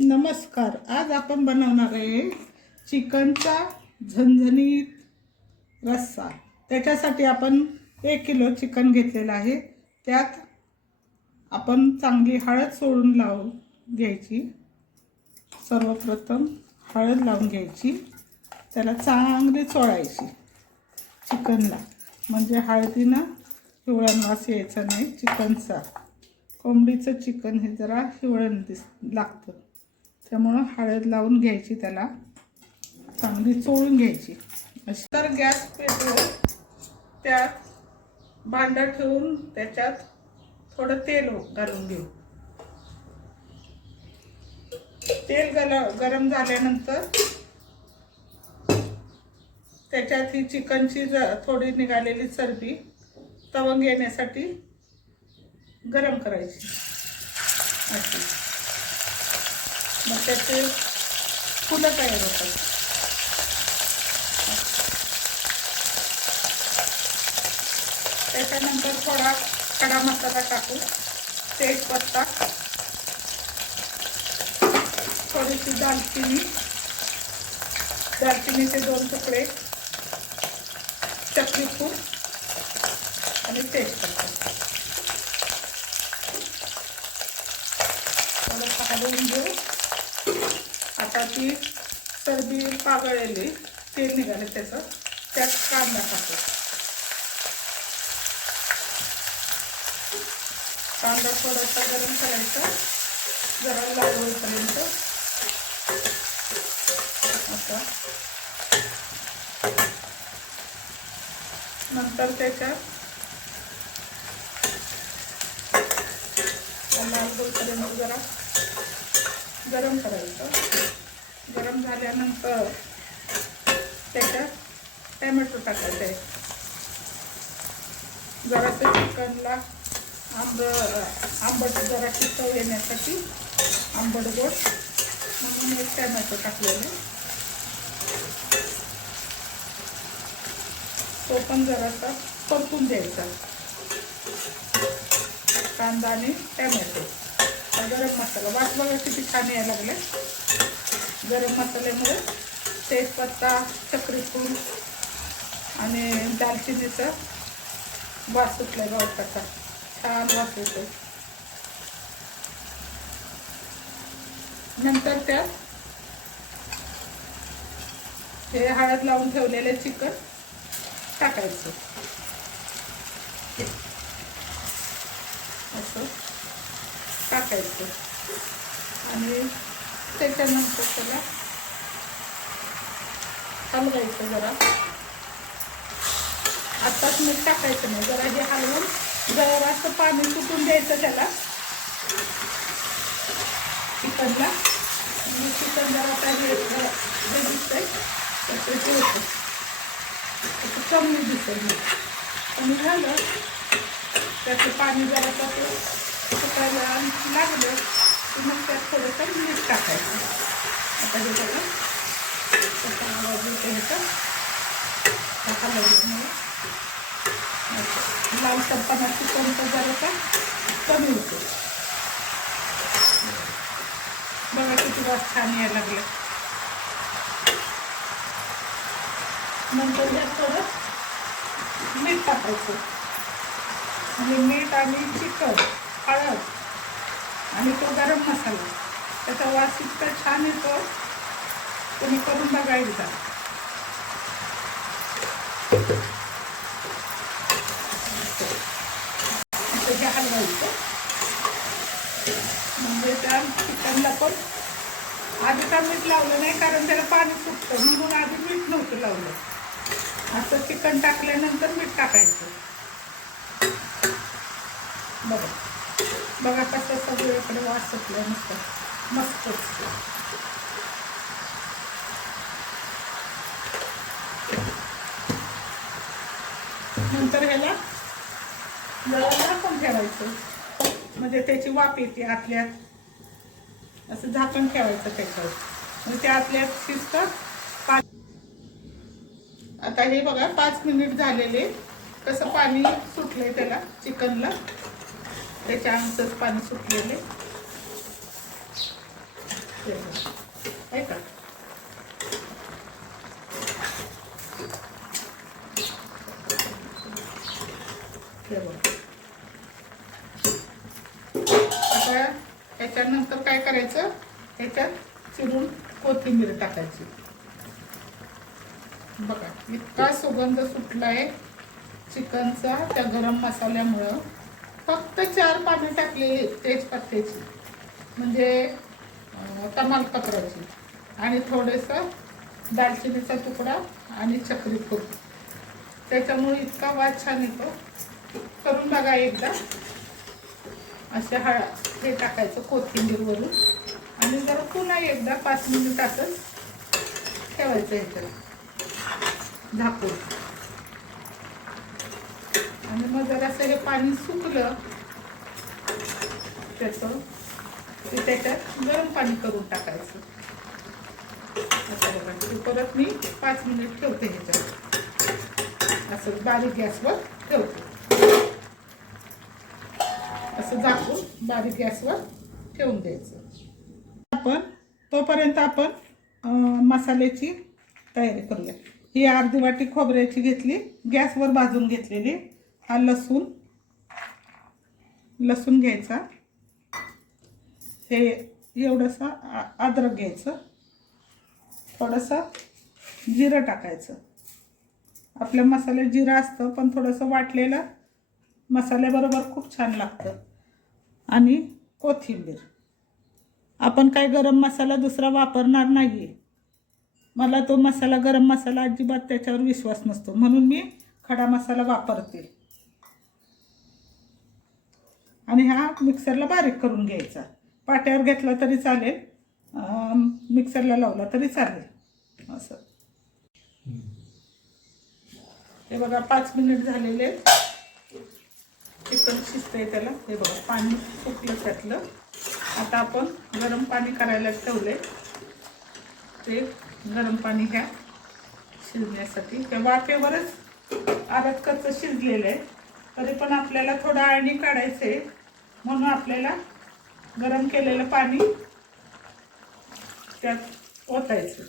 नमस्कार. आज आपण बनवणार आहे चिकनचा झणझणीत रस्सा. त्याच्यासाठी आपण 1 किलो चिकन घेतलेलं आहे. त्यात आपण चांगली हळद सोडून लावून घ्यायची. सर्वप्रथम हळद लावून घ्यायची, त्याला चांगली चोळायची चिकनला, म्हणजे हळदीनं हिवळण वास यायचा नाही चिकनचा. कोंबडीचं चिकन हे जरा हिवळण लागतं, त्यामुळं हळद लावून घ्यायची, त्याला चांगली चोळून घ्यायची अशी. तर गॅस पेटवून त्यात भांडं ठेवून त्याच्यात थोडं तेल घालून घेऊ. तेल गरम झाल्यानंतर त्याच्यात ही चिकनची थोडी निघालेली चरबी तवंग येण्यासाठी गरम करायची अशी. मग त्याचे फुलं तयार होतात. त्याच्यानंतर थोडा खडा मसाला टाकू, तेजपत्ता, थोडीशी दालचिनीचे 2 तुकडे, चक्री फूल आणि तेजपत्ता थोडं हलवून घेऊ. आता ती चरबी पागळलेली तेल निघाले त्याचं, त्यात कांदा टाकू. कांदा थोडासा गरम करायचा, जरा लाल होईपर्यंत असा. नंतर त्याच्यात लाल होईपर्यंत जरा गरम करायचं. गरम झाल्यानंतर त्याच्यात टॅमॅटो टाकायचे. जरासं चिकनला आंबट जराशी चव येण्यासाठी, आंबट गोड म्हणून एक टॅमॅटो टाकलेले. तो पण जरासा परतून द्यायचा, कांदा आणि टॅमॅटो. गरम मसाला वास बघा किती छान यायला लागले. गरम मसाल्यामुळे तेजपत्ता, चक्री फूल आणि दालचिनीचा वास सुटला गवताचा, छान वास येतो. नंतर त्यात हे हळद लावून ठेवलेले चिकन टाकायचं असं टाकायचं आणि त्याच्यानंतर त्याला हलवायचं. जरा आत्ताच मीठ टाकायचं नाही, जरा हे हलवून जरासं पाणी सुटून द्यायचं त्याला चिकनला. चिकन जरा आता हे दिसतंय तसं होतं, तसं कमी दिसेल. कमी झालं त्याचं पाणी जरा तसं सुकायला लागलं की मग त्यात थोडंसं मीठ टाकायचं. आता हे बघा त्याचा आवाज येतो ह्याचा हलवल्यामुळे लालसरपणा चिकनचा जरासा कमी होतो. बघा किती वास छान यायला लागलं. नंतर यात थोडं मीठ टाकायचं, म्हणजे मीठ आणि चिकन, हळद आणि तो गरम मसाला, त्याचा वास इतका छान येतो. तुम्ही करून बघा एकदा. हे हलवायचं म्हणजे त्या चिकनला पण आधी का मीठ लावलं नाही, कारण त्याला पाणी सुटतं म्हणून आधी मीठ नव्हतं लावलं. असं चिकन टाकल्यानंतर मीठ टाकायचं. बघा कसं सगळीकडे वास सुटला नुसतं मस्तच. नंतर ह्याला जरा झाकण ठेवायचं, म्हणजे त्याची वाफ येते आतल्यात. असं झाकण ठेवायचं त्याच्यावर, म्हणजे ते आतल्यात शिजतं. आता हे बघा 5 मिनिट झालेले, कसं पाणी सुटलंय त्याला चिकनला, त्याच्या अंगच पाणी सुटलेले. हे बघा. आहे का? हे बघा. आता त्याच्यानंतर काय करायचं, त्याच्यात चिरून कोथिंबीर टाकायची. बघा इतका सुगंध सुटलाय चिकनचा त्या गरम मसाल्यामुळं. फक्त 4 पानं टाकलेली तेजपत्त्याची, म्हणजे तमालपत्राची, आणि थोडंसं दालचिनीचा तुकडा आणि चक्री फूल. त्याच्यामुळे इतका वास छान येतो. करून बघा एकदा. असे हे टाकायचं कोथिंबीर वरून, आणि जरा पुन्हा एकदा 5 मिनिटातच ठेवायचं ह्याच्यात झाकून. आणि मग जरासं हे पाणी सुकलं त्याचं, की त्याच्यात गरम पाणी करून टाकायचं. असं बघा. परत मी 5 मिनिट ठेवते ह्याच्यात, असं बारीक गॅसवर ठेवते. असं झाकून बारीक गॅसवर ठेवून द्यायचं. तोपर्यंत आपण मसाल्याची तयारी करूया. ही अर्धी वाटी खोबऱ्याची घेतली, गॅसवर भाजून घेतलेली. हा लसूण घ्यायचा. हे एवढंसं अद्रक घ्यायचं. थोडंसं जिरं टाकायचं. आपल्या मसाल्यात जिरं असतं, पण थोडंसं वाटलेलं मसाल्याबरोबर खूप छान लागतं. आणि कोथिंबीर. आपण काय गरम मसाला दुसरा वापरणार नाही. मला तो मसाला, गरम मसाला, अजिबात त्याच्यावर विश्वास नसतो, म्हणून मी खडा मसाला वापरते. आणि हा मिक्सरला बारीक करून घ्यायचा. पाट्यावर घेतला तरी चालेल, मिक्सरला लावला तरी चालेल. असं. हे बघा 5 मिनिट झालेले. चिकन शिजतंय त्याला. हे बघा पाणी सुकलं त्यातलं. आता आपण गरम पाणी करायला ठेवलंय. ते गरम पाणी घ्या शिजण्यासाठी. त्या वाफेवरच अर्धकच्चं शिजलेलं आहे, तरी पण आपल्याला थोडं आळणी काढायचं आहे, म्हणून आपल्याला गरम केलेलं पाणी त्यात ओतायचं.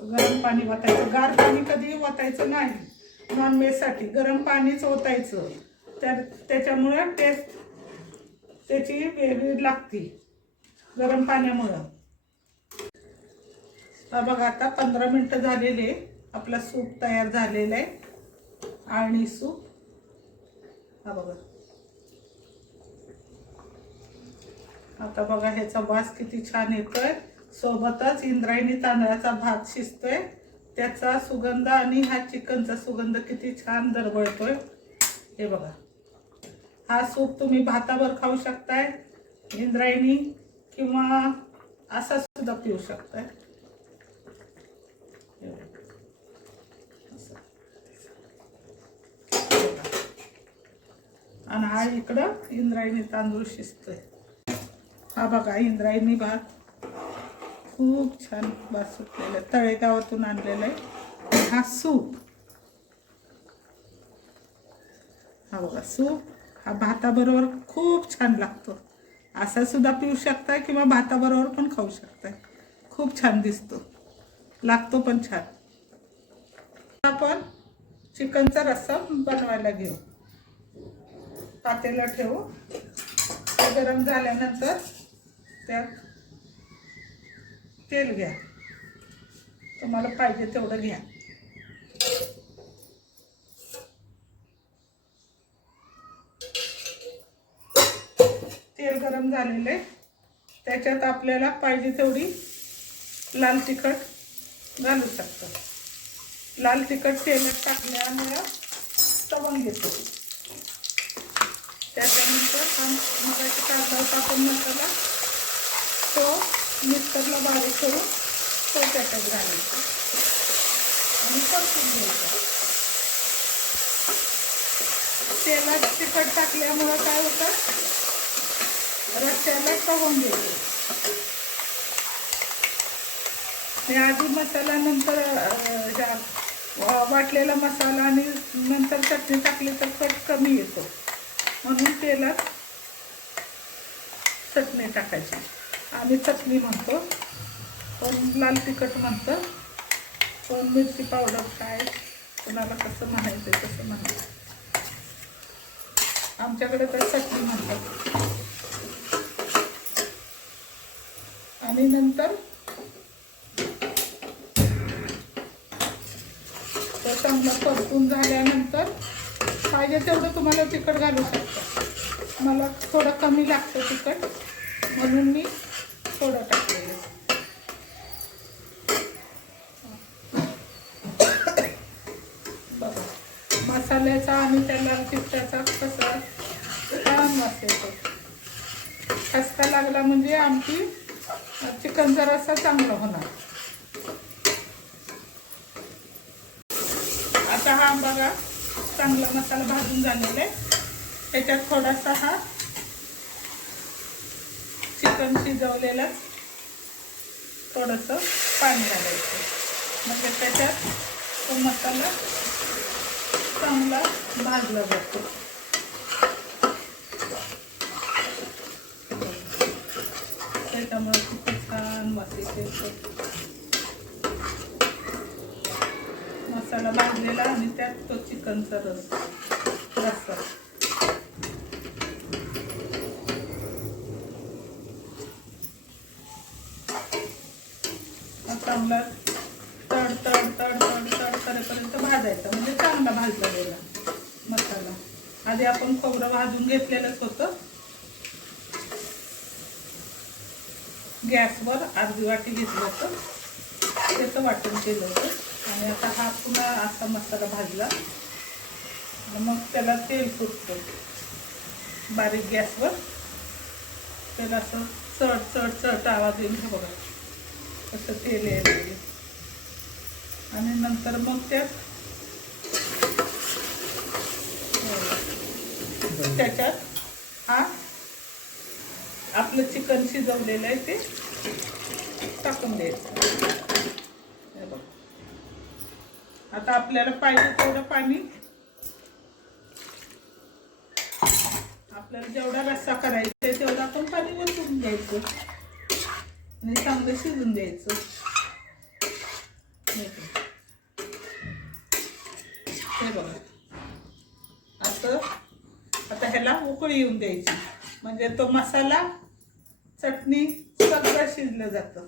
गरम पाणी ओतायचं. गार पाणी कधी ओतायचं नाही. नॉनव्हेजसाठी गरम पाणीच ओतायचं. त्याच्यामुळं टेस्ट त्याची वेगळी लागते गरम पाण्यामुळं. बघा आता 15 मिनिटं झालेले. आपला सूप तयार झालेला आहे. आळणी सूप. हा बघा. आता बघा ह्याचा वास किती छान येतोय. सोबतच इंद्रायणी तांदळाचा भात शिजतोय, त्याचा सुगंध, आणि हा चिकनचा सुगंध किती छान दरवळतोय. हे बघा. हा सूप तुम्ही भातावर खाऊ शकताय, इंद्रायणी, किंवा असा सुद्धा पिऊ शकताय. आणि हा इकडं इंद्रायणी तांदूळ शिजतोय. हा बघा इंद्रायणी भात खूप छान भात सुटलेला, तळेगावातून आणलेला आहे. हा सूप. हा बघा सूप. हा भाताबरोबर खूप छान लागतो. असा सुद्धा पिऊ शकताय, किंवा भाताबरोबर पण खाऊ शकताय. खूप छान दिसतो, लागतो पण छान. आपण चिकनचा रस्सा बनवायला घेऊ. पातेलं ठेवू. ते गरम झाल्यानंतर त्यात तेल घ्या. तुम्हाला पाहिजे तेवढं घ्या. तेल गरम झालेले. त्याच्यात आपल्याला पाहिजे तेवढी लाल तिखट घालू शकतो. लाल तिखट तेलात टाकल्यामुळे तवंग येतो. त्याच्यानंतर मगाशी काढला होता आपण मसाला, तो मिक्सरला बारीक करून तो त्याच्यात घालायचा आणि परतून घ्यायचा. तेलात तिखट टाकल्यामुळं काय होतं, रस्स्याला तवंग येतो. हे आधी मसाला, नंतर वाटलेला मसाला, आणि नंतर चटणी टाकली तर कट कमी येतो. म्हणून तेलात चटणी टाकायची. आम्ही चटणी म्हणतो, कोण लाल तिखट म्हणतं, कोण मिरची पावडर, काय कोणाला कसं म्हणायचं तसं म्हणायचं. आमच्याकडे तर चटणी म्हणतात. आणि नंतर तो चांगला परतून झाल्यानंतर पाहिजे तेवढं तुम्हाला तिखट घालू शकता. मला थोडं कमी लागतं तिखट म्हणून मी थोडं टाकलेलं. बघा मसाल्याचा आणि त्या लाल तिखटाचा कसा छान वास येतो. ठसका लागला म्हणजे आमची चिकन जरासा चांगलं होणार. आता हा बघा चांगला मसाला भाजून झालेला आहे. त्याच्यात थोडासा हा चिकन शिजवलेलाच थोडंसं पाणी घालायचं, म्हणजे त्याच्यात तो मसाला चांगला भाजला जातो. त्याच्यामुळे खूप छान वास येतो. मसाला भाजलेला आणि त्यात तो चिकनचा रस्सा. चांगला तड तड तड तड तड करेपर्यंत भाजायचा, म्हणजे चांगला भाजला गेला मसाला. आधी आपण खोबरं भाजून घेतलेलंच होतं गॅसवर, अर्धी वाटी घेतलं होतं, त्याचं वाटण केलं होतं. आणि आता हा पुन्हा असा मसाला भाजला, मग त्याला तेल सुटतं बारीक गॅसवर. त्याला असं चढ चढ चढ आवाज येईल, हे बघा कसं तेल यायला. आणि नंतर मग त्याच्यात हा आपलं चिकन शिजवलेलं आहे ते टाकून द्यायचं. हे बघा आता आपल्याला पाहिजे तेवढं पाणी, आपल्याला जेवढा रस्सा करायचा आहे तेवढं आपण पाणी वरतून द्यायचं आणि चांगलं शिजून द्यायचं. हे बघा असं. आता ह्याला उकळी येऊन द्यायची, म्हणजे तो मसाला चटणी सगळं शिजलं जातं.